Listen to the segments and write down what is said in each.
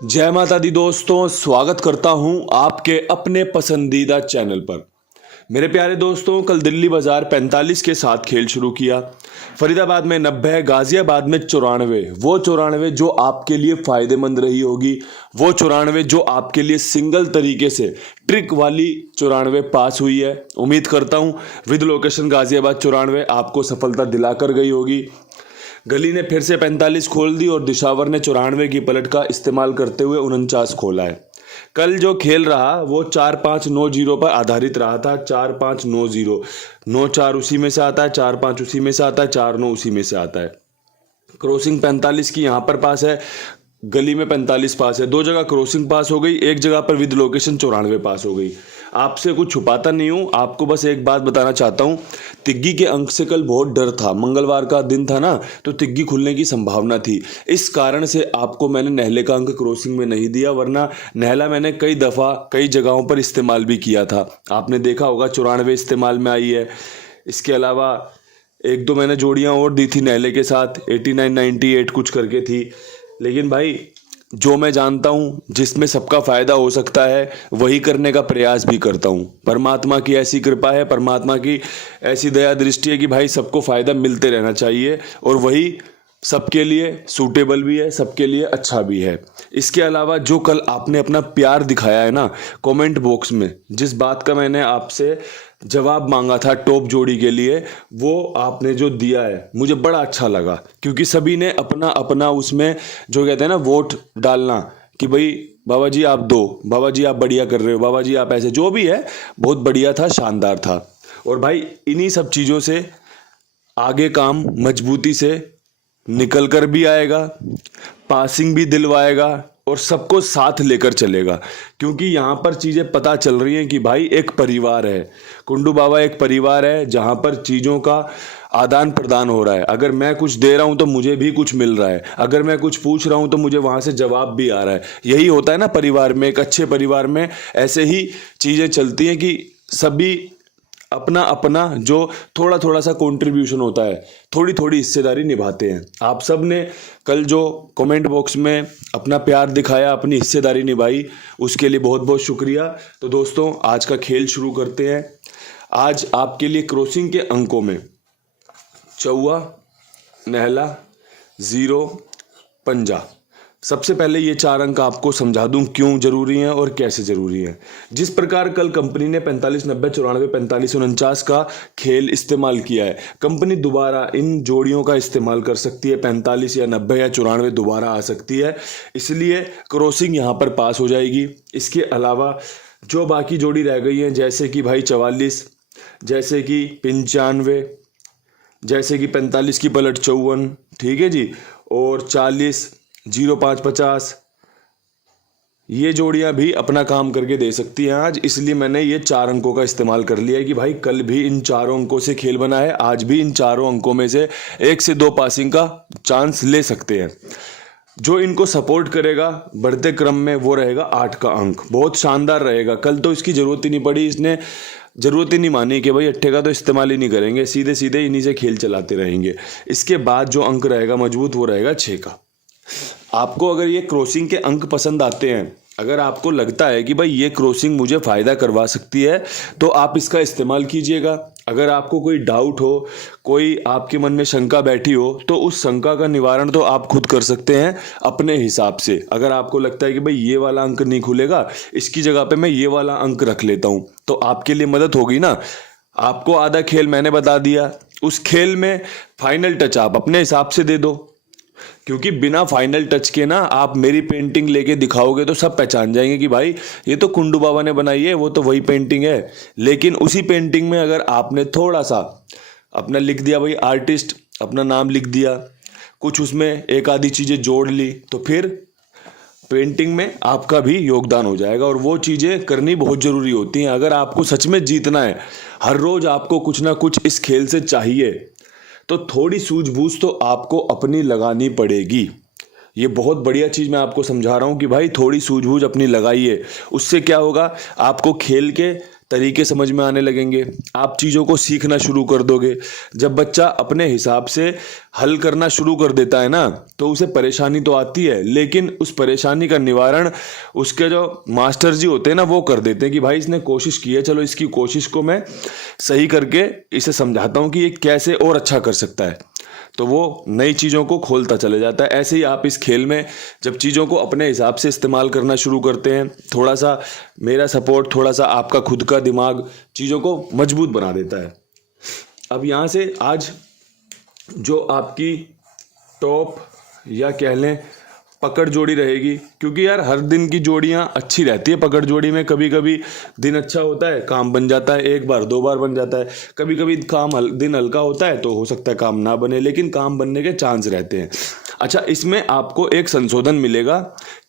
जय माता दी दोस्तों, स्वागत करता हूं आपके अपने पसंदीदा चैनल पर। मेरे प्यारे दोस्तों, कल दिल्ली बाजार 45 के साथ खेल शुरू किया। फरीदाबाद में 90, गाजियाबाद में 94। वो 94 जो आपके लिए फायदेमंद रही होगी, वो 94 जो आपके लिए सिंगल तरीके से ट्रिक वाली 94 पास हुई है। उम्मीद करता हूं विद लोकेशन गाजियाबाद 94 आपको सफलता दिलाकर गई होगी। गली ने फिर से 45 खोल दी और दिशावर ने 94 की पलट का इस्तेमाल करते हुए 49 खोला है। कल जो खेल रहा वो 4-5-9-0 पर आधारित रहा था। 4-5-9-0, 9-4 उसी में से आता है, 4-5 उसी में से आता है, 4-9 उसी में से आता है। क्रॉसिंग 45 की यहाँ पर पास है, गली में 45 पास है। दो जगह क्रॉसिंग पास हो गई, एक जगह पर विद लोकेशन 94 पास हो गई। आपसे कुछ छुपाता नहीं हूं, आपको बस एक बात बताना चाहता हूं। तिग्गी के अंक से कल बहुत डर था। मंगलवार का दिन था ना, तो तिग्गी खुलने की संभावना थी। इस कारण से आपको मैंने नहले का अंक क्रॉसिंग में नहीं दिया, वरना नहला मैंने कई दफ़ा कई जगहों पर इस्तेमाल भी किया था। आपने देखा होगा 94 इस्तेमाल में आई है। इसके अलावा एक दो मैंने जोड़ियां और दी थी नहले के साथ, 89 98 कुछ करके थी। लेकिन भाई, जो मैं जानता हूं जिसमें सबका फायदा हो सकता है वही करने का प्रयास भी करता हूं। परमात्मा की ऐसी कृपा है, परमात्मा की ऐसी दया दृष्टि है कि भाई सबको फायदा मिलते रहना चाहिए, और वही सबके लिए सूटेबल भी है, सबके लिए अच्छा भी है। इसके अलावा जो कल आपने अपना प्यार दिखाया है ना कमेंट बॉक्स में, जिस बात का मैंने आपसे जवाब मांगा था टॉप जोड़ी के लिए, वो आपने जो दिया है मुझे बड़ा अच्छा लगा। क्योंकि सभी ने अपना अपना उसमें जो कहते हैं ना वोट डालना कि भाई बाबा जी आप दो, बाबा जी आप बढ़िया कर रहे हो, बाबा जी आप ऐसे, जो भी है बहुत बढ़िया था, शानदार था। और भाई इन्हीं सब चीज़ों से आगे काम मजबूती से निकल कर भी आएगा, पासिंग भी दिलवाएगा और सबको साथ लेकर चलेगा। क्योंकि यहाँ पर चीज़ें पता चल रही हैं कि भाई एक परिवार है, कुंडू बाबा एक परिवार है जहाँ पर चीज़ों का आदान प्रदान हो रहा है। अगर मैं कुछ दे रहा हूँ तो मुझे भी कुछ मिल रहा है, अगर मैं कुछ पूछ रहा हूँ तो मुझे वहाँ से जवाब भी आ रहा है। यही होता है ना परिवार में, एक अच्छे परिवार में ऐसे ही चीज़ें चलती हैं कि सभी अपना अपना जो थोड़ा थोड़ा सा कंट्रीब्यूशन होता है, थोड़ी थोड़ी हिस्सेदारी निभाते हैं। आप सब ने कल जो कमेंट बॉक्स में अपना प्यार दिखाया, अपनी हिस्सेदारी निभाई, उसके लिए बहुत बहुत शुक्रिया। तो दोस्तों, आज का खेल शुरू करते हैं। आज आपके लिए क्रॉसिंग के अंकों में चौवा, नहला, ज़ीरो, पंजा। सबसे पहले ये 4 अंक आपको समझा दूं क्यों जरूरी हैं और कैसे जरूरी हैं। जिस प्रकार कल कंपनी ने 45 90 94 45 49 का खेल इस्तेमाल किया है, कंपनी दोबारा इन जोड़ियों का इस्तेमाल कर सकती है। 45 या 90 या 94 दोबारा आ सकती है, इसलिए क्रॉसिंग यहाँ पर पास हो जाएगी। इसके अलावा जो बाकी जोड़ी रह गई हैं, जैसे कि भाई 44, जैसे कि 95, जैसे कि 45 की पलट 54, ठीक है जी, और 40, 05 50, ये जोड़ियां भी अपना काम करके दे सकती हैं आज। इसलिए मैंने ये 4 अंकों का इस्तेमाल कर लिया है कि भाई कल भी इन चारों अंकों से खेल बना है, आज भी इन चारों अंकों में से 1 से 2 पासिंग का चांस ले सकते हैं। जो इनको सपोर्ट करेगा बढ़ते क्रम में वो रहेगा 8 का अंक, बहुत शानदार रहेगा। कल तो इसकी ज़रूरत ही नहीं पड़ी, इसने ज़रूरत ही नहीं मानी कि भाई 8 का तो इस्तेमाल ही नहीं करेंगे, सीधे सीधे इन्हीं से खेल चलाते रहेंगे। इसके बाद जो अंक रहेगा मजबूत, वो रहेगा 6 का। आपको अगर ये क्रॉसिंग के अंक पसंद आते हैं, अगर आपको लगता है कि भाई ये क्रॉसिंग मुझे फ़ायदा करवा सकती है, तो आप इसका इस्तेमाल कीजिएगा। अगर आपको कोई डाउट हो, कोई आपके मन में शंका बैठी हो, तो उस शंका का निवारण तो आप खुद कर सकते हैं अपने हिसाब से। अगर आपको लगता है कि भाई ये वाला अंक नहीं खुलेगा, इसकी जगह पे मैं ये वाला अंक रख लेता हूँ, तो आपके लिए मदद होगी ना। आपको आधा खेल मैंने बता दिया, उस खेल में फाइनल टच आप अपने हिसाब से दे दो। क्योंकि बिना फाइनल टच के ना आप मेरी पेंटिंग लेके दिखाओगे तो सब पहचान जाएंगे कि भाई ये तो कुंडू बाबा ने बनाई है, वो तो वही पेंटिंग है। लेकिन उसी पेंटिंग में अगर आपने थोड़ा सा अपना लिख दिया, भाई आर्टिस्ट अपना नाम लिख दिया, कुछ उसमें एक आधी चीज़ें जोड़ ली, तो फिर पेंटिंग में आपका भी योगदान हो जाएगा। और वो चीज़ें करनी बहुत ज़रूरी होती हैं। अगर आपको सच में जीतना है, हर रोज़ आपको कुछ ना कुछ इस खेल से चाहिए, तो थोड़ी सूझबूझ तो आपको अपनी लगानी पड़ेगी। ये बहुत बढ़िया चीज़ मैं आपको समझा रहा हूँ कि भाई थोड़ी सूझबूझ अपनी लगाइए। उससे क्या होगा, आपको खेल के तरीके समझ में आने लगेंगे, आप चीज़ों को सीखना शुरू कर दोगे। जब बच्चा अपने हिसाब से हल करना शुरू कर देता है ना, तो उसे परेशानी तो आती है, लेकिन उस परेशानी का निवारण उसके जो मास्टर जी होते हैं ना, वो कर देते हैं कि भाई इसने कोशिश की है, चलो इसकी कोशिश को मैं सही करके इसे समझाता हूँ कि ये कैसे और अच्छा कर सकता है। तो वो नई चीज़ों को खोलता चले जाता है। ऐसे ही आप इस खेल में जब चीज़ों को अपने हिसाब से इस्तेमाल करना शुरू करते हैं, थोड़ा सा मेरा सपोर्ट, थोड़ा सा आपका खुद का दिमाग चीज़ों को मजबूत बना देता है। अब यहाँ से आज जो आपकी टॉप या कह लें पकड़ जोड़ी रहेगी, क्योंकि यार हर दिन की जोड़ियां अच्छी रहती है। पकड़ जोड़ी में कभी कभी दिन अच्छा होता है, काम बन जाता है, एक बार दो बार बन जाता है। कभी कभी दिन हल्का होता है तो हो सकता है काम ना बने, लेकिन काम बनने के चांस रहते हैं। अच्छा, इसमें आपको एक संशोधन मिलेगा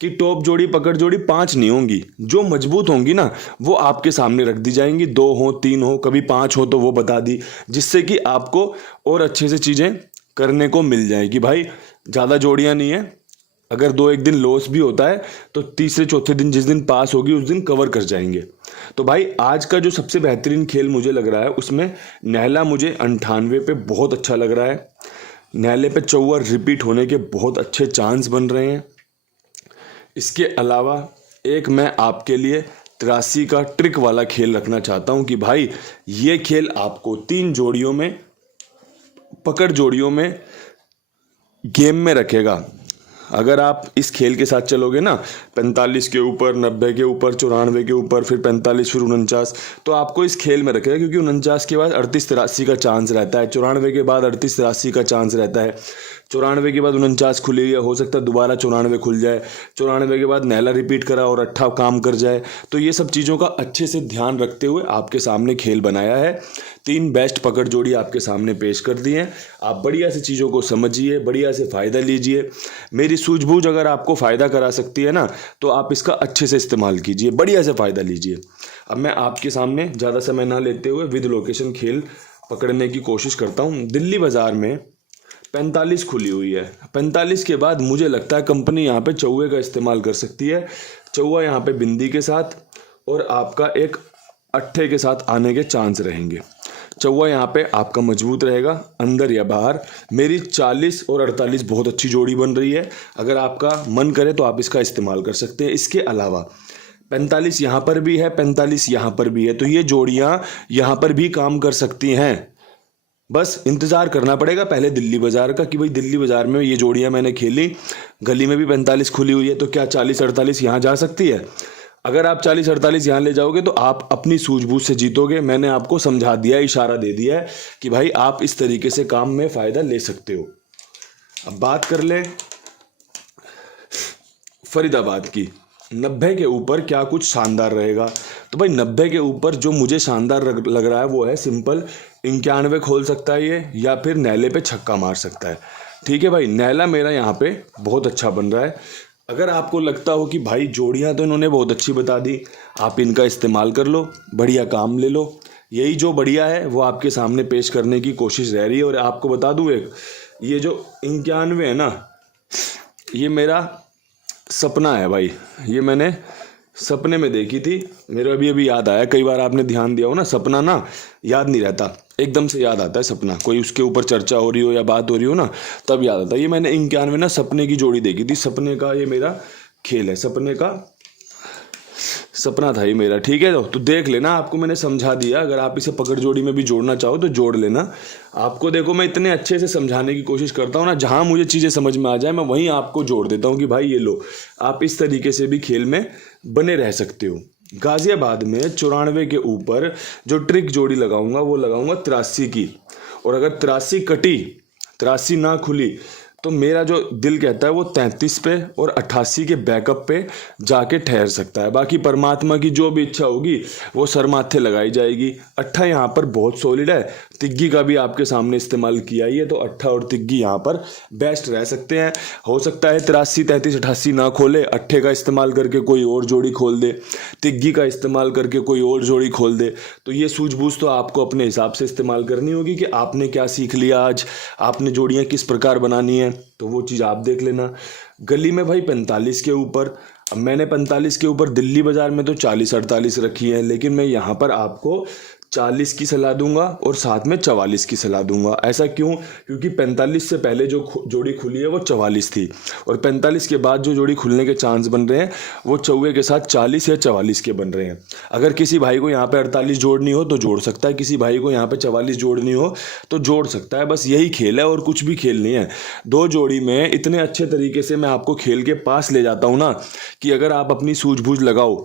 कि टॉप जोड़ी पकड़ जोड़ी 5 नहीं होंगी, जो मजबूत होंगी ना वो आपके सामने रख दी जाएंगी। 2 हो, 3 हो, कभी 5 हो तो वो बता दी, जिससे कि आपको और अच्छे से चीज़ें करने को मिल जाएगी। भाई ज़्यादा जोड़ियाँ नहीं है, अगर 2-1 दिन लॉस भी होता है तो तीसरे चौथे दिन जिस दिन पास होगी उस दिन कवर कर जाएंगे। तो भाई आज का जो सबसे बेहतरीन खेल मुझे लग रहा है, उसमें नहला मुझे 98 पे बहुत अच्छा लग रहा है। नहले पे चौवर रिपीट होने के बहुत अच्छे चांस बन रहे हैं। इसके अलावा एक मैं आपके लिए 83 का ट्रिक वाला खेल रखना चाहता हूँ कि भाई ये खेल आपको 3 जोड़ियों में, पकड़ जोड़ियों में गेम में रखेगा। अगर आप इस खेल के साथ चलोगे ना, 45 के ऊपर, 90 के ऊपर, 94 के ऊपर, फिर 45, फिर 49, तो आपको इस खेल में रखेगा। क्योंकि 49 के बाद 38-83 का चांस रहता है, 94 के बाद 38-83 का चांस रहता है, 94 के बाद 49 खुली है, हो सकता है दोबारा 94 खुल जाए, 94 के बाद नहला रिपीट करा और 8 काम कर जाए। तो ये सब चीज़ों का अच्छे से ध्यान रखते हुए आपके सामने खेल बनाया है। 3 बेस्ट पकड़ जोड़ी आपके सामने पेश कर दी हैं। आप बढ़िया से चीज़ों को समझिए, बढ़िया से फ़ायदा लीजिए। मेरी सूझबूझ अगर आपको फ़ायदा करा सकती है ना, तो आप इसका अच्छे से इस्तेमाल कीजिए, बढ़िया से फ़ायदा लीजिए। अब मैं आपके सामने ज़्यादा समय ना लेते हुए विद लोकेशन खेल पकड़ने की कोशिश करता हूँ। दिल्ली बाज़ार में 45 खुली हुई है। 45 के बाद मुझे लगता है कंपनी यहाँ पे चौवे का इस्तेमाल कर सकती है। चौवा यहाँ पे बिंदी के साथ और आपका एक अट्ठे के साथ आने के चांस रहेंगे। चौवा यहाँ पे आपका मजबूत रहेगा, अंदर या बाहर। मेरी 40 और 48 बहुत अच्छी जोड़ी बन रही है। अगर आपका मन करे तो आप इसका इस्तेमाल कर सकते हैं। इसके अलावा 45 यहाँ पर भी है, 45 यहाँ पर भी है, तो ये जोड़ियाँ यहाँ पर भी काम कर सकती हैं। बस इंतज़ार करना पड़ेगा पहले दिल्ली बाज़ार का कि भाई दिल्ली बाज़ार में ये जोड़ियाँ मैंने खेली, गली में भी 45 खुली हुई है, तो क्या 40-48 यहाँ जा सकती है? अगर आप 40-48 यहाँ ले जाओगे तो आप अपनी सूझबूझ से जीतोगे। मैंने आपको समझा दिया, इशारा दे दिया है कि भाई आप इस तरीके से काम में फ़ायदा ले सकते हो। अब बात कर ले फरीदाबाद की। 90 के ऊपर क्या कुछ शानदार रहेगा? तो भाई 90 के ऊपर जो मुझे शानदार लग रहा है वो है सिंपल 91 खोल सकता है ये, या फिर नहले पे छक्का मार सकता है। ठीक है भाई, नहला मेरा यहाँ पे बहुत अच्छा बन रहा है। अगर आपको लगता हो कि भाई जोड़ियाँ तो इन्होंने बहुत अच्छी बता दी, आप इनका इस्तेमाल कर लो, बढ़िया काम ले लो, यही जो बढ़िया है वो आपके सामने पेश करने की कोशिश रह रही है। और आपको बता दूँ एक, ये जो 91 है ना, ये मेरा सपना है भाई। ये मैंने सपने में देखी थी, मेरे अभी याद आया। कई बार आपने ध्यान दिया हो ना, सपना ना याद नहीं रहता, एकदम से याद आता है सपना। कोई उसके ऊपर चर्चा हो रही हो या बात हो रही हो ना, तब याद आता है। ये मैंने 91 ना सपने की जोड़ी देखी थी। सपने का ये मेरा खेल है, सपने का सपना था ये मेरा। ठीक है, तो देख लेना, आपको मैंने समझा दिया। अगर आप इसे पकड़ जोड़ी में भी जोड़ना चाहो तो जोड़ लेना। आपको देखो मैं इतने अच्छे से समझाने की कोशिश करता हूँ ना, जहाँ मुझे चीज़ें समझ में आ जाए मैं वहीं आपको जोड़ देता हूँ कि भाई ये लो, आप इस तरीके से भी खेल में बने रह सकते हो। गाजियाबाद में 94 के ऊपर जो ट्रिक जोड़ी लगाऊंगा वो लगाऊंगा 83 की। और अगर 83 कटी, 83 ना खुली, तो मेरा जो दिल कहता है वो 33 पे और 88 के बैकअप पे जाके ठहर सकता है। बाकी परमात्मा की जो भी इच्छा होगी वो सर माथे लगाई जाएगी। 8 यहाँ पर बहुत सॉलिड है, तिग्गी का भी आपके सामने इस्तेमाल किया ही है, तो अट्ठा और तिग्गी यहाँ पर बेस्ट रह सकते हैं। हो सकता है 83, 33, 88 ना खोले, अट्ठे का इस्तेमाल करके कोई और जोड़ी खोल दे, तिग्गी का इस्तेमाल करके कोई और जोड़ी खोल दे। तो ये सूझबूझ तो आपको अपने हिसाब से इस्तेमाल करनी होगी कि आपने क्या सीख लिया आज, आपने जोड़ियाँ किस प्रकार बनानी है, तो वो चीज़ आप देख लेना। गली में भाई 45 के ऊपर, अब मैंने 45 के ऊपर दिल्ली बाज़ार में तो 40-48 रखी है, लेकिन मैं यहाँ पर आपको 40 की सलाह दूंगा और साथ में 44 की सलाह दूंगा। ऐसा क्यों? क्योंकि 45 से पहले जो जोड़ी खुली है वो 44 थी, और 45 के बाद जो जोड़ी खुलने के चांस बन रहे हैं वो चौवे के साथ 40 या 44 के बन रहे हैं। अगर किसी भाई को यहाँ पे 48 जोड़नी हो तो जोड़ सकता है, किसी भाई को यहाँ पे 44 जोड़नी हो तो जोड़ सकता है। बस यही खेल है और कुछ भी खेल नहीं है। दो जोड़ी में इतने अच्छे तरीके से मैं आपको खेल के पास ले जाता हूँ ना, कि अगर आप अपनी सूझबूझ लगाओ,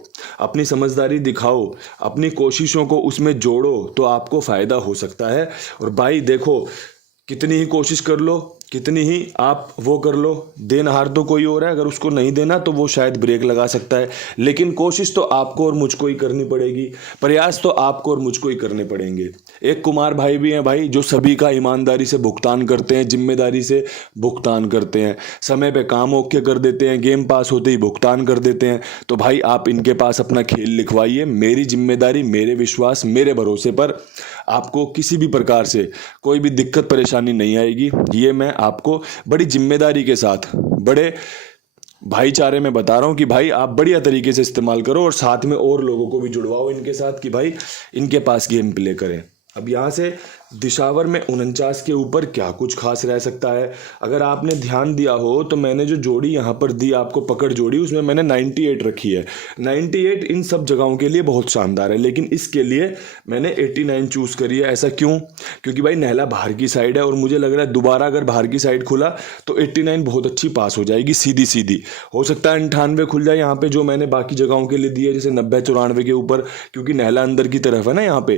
अपनी समझदारी दिखाओ, अपनी कोशिशों को उसमें जोड़ो, तो आपको फायदा हो सकता है। और भाई देखो, कितनी ही कोशिश कर लो, कितनी ही आप वो कर लो, देनहार तो कोई और है, अगर उसको नहीं देना तो वो शायद ब्रेक लगा सकता है, लेकिन कोशिश तो आपको और मुझको ही करनी पड़ेगी, प्रयास तो आपको और मुझको ही करने पड़ेंगे। एक कुमार भाई भी हैं भाई, जो सभी का ईमानदारी से भुगतान करते हैं, जिम्मेदारी से भुगतान करते हैं, समय पे काम ओके कर देते हैं, गेम पास होते ही भुगतान कर देते हैं। तो भाई आप इनके पास अपना खेल लिखवाइए, मेरी जिम्मेदारी, मेरे विश्वास, मेरे भरोसे पर आपको किसी भी प्रकार से कोई भी दिक्कत परेशानी नहीं आएगी। ये मैं आपको बड़ी जिम्मेदारी के साथ, बड़े भाईचारे में बता रहा हूँ कि भाई आप बढ़िया तरीके से इस्तेमाल करो, और साथ में और लोगों को भी जुड़वाओ इनके साथ कि भाई इनके पास गेम प्ले करें। अब यहाँ से दिशावर में 49 के ऊपर क्या कुछ खास रह सकता है। अगर आपने ध्यान दिया हो तो मैंने जो जोड़ी यहाँ पर दी आपको, पकड़ जोड़ी, उसमें मैंने 98 रखी है। 98 इन सब जगहों के लिए बहुत शानदार है, लेकिन इसके लिए मैंने 89 चूज़ करी है। ऐसा क्यों? क्योंकि भाई नहला बाहर की साइड है, और मुझे लग रहा है दोबारा अगर बाहर की साइड खुला तो 89 बहुत अच्छी पास हो जाएगी, सीधी सीधी। हो सकता है 98 खुल जाए यहाँ पे, जो मैंने बाकी जगहों के लिए दी है, जैसे 90, 94 के ऊपर, क्योंकि नहला अंदर की तरफ है ना यहाँ पे,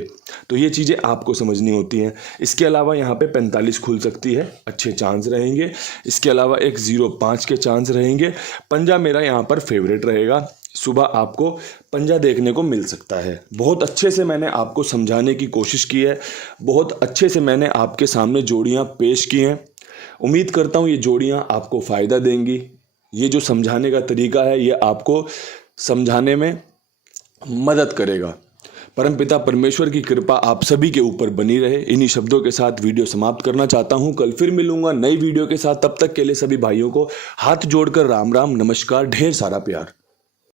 तो ये चीज़ें आपको समझनी होती हैं। इसके अलावा यहाँ पे 45 खुल सकती है, अच्छे चांस रहेंगे। इसके अलावा एक 05 के चांस रहेंगे। पंजा मेरा यहाँ पर फेवरेट रहेगा, सुबह आपको पंजा देखने को मिल सकता है। बहुत अच्छे से मैंने आपको समझाने की कोशिश की है, बहुत अच्छे से मैंने आपके सामने जोड़ियाँ पेश की हैं। उम्मीद करता हूँ ये जोड़ियाँ आपको फ़ायदा देंगी। ये जो समझाने का तरीका है ये आपको समझाने में मदद करेगा। परमपिता परमेश्वर की कृपा आप सभी के ऊपर बनी रहे। इन्हीं शब्दों के साथ वीडियो समाप्त करना चाहता हूं। कल फिर मिलूंगा नई वीडियो के साथ। तब तक के लिए सभी भाइयों को हाथ जोड़कर राम राम, नमस्कार, ढेर सारा प्यार।